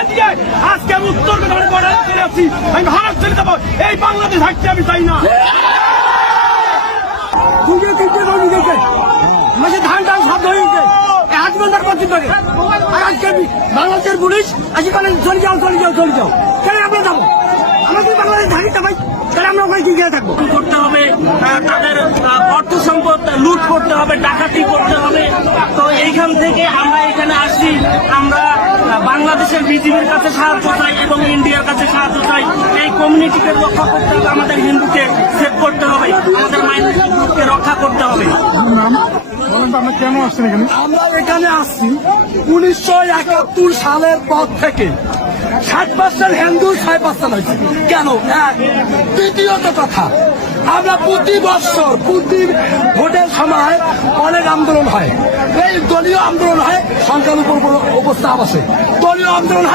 আজকে আমি উত্তর বর্ডারে চলে আসছি, আমি ভারত চলে যাবো, এই বাংলাদেশ থাকতে আমি চাই না। ধান টান শব্দ হয়ে গেছে 1 ঘন্টার পর থেকে। আর আজকে বাংলাদেশের পুলিশ আজকে বলেন চলে যাও চলে যাও চলে যাও, কেন আমরা যাবো? আমাদের বাংলাদেশ থাকি তো ভাই, তাহলে আমরা ওখানে কি গিয়ে থাকবো? করতে হবে, তাদের অর্থ সম্পদ লুট করতে হবে, ডাকাতি করতে হবে। তো এইখান থেকে আমরা এখানে আসছি, আমরা বাংলাদেশের বিজিবির কাছে সাহায্য চাই এবং ইন্ডিয়ার কাছে সাহায্য চাই। এই কমিউনিটিকে রক্ষা করতে হবে, আমাদের হিন্দুকে সেভ করতে হবে, আমাদের মাইনরিটি গ্রুপকে রক্ষা করতে হবে। আমরা কেন আসছেন এখানে? আমরা এখানে আসছি 1971 সালের পর থেকে 60% হিন্দু 6% হয়েছে। কেন? এক। দ্বিতীয়ত কথা, আমরা প্রতি বছর প্রতি ভোটের সময় অনেক আন্দোলন হয়, এই দলীয় আন্দোলন হয়, সংখ্যালঘু উপস্থাপ আছে, দলীয় আন্দোলন হয়।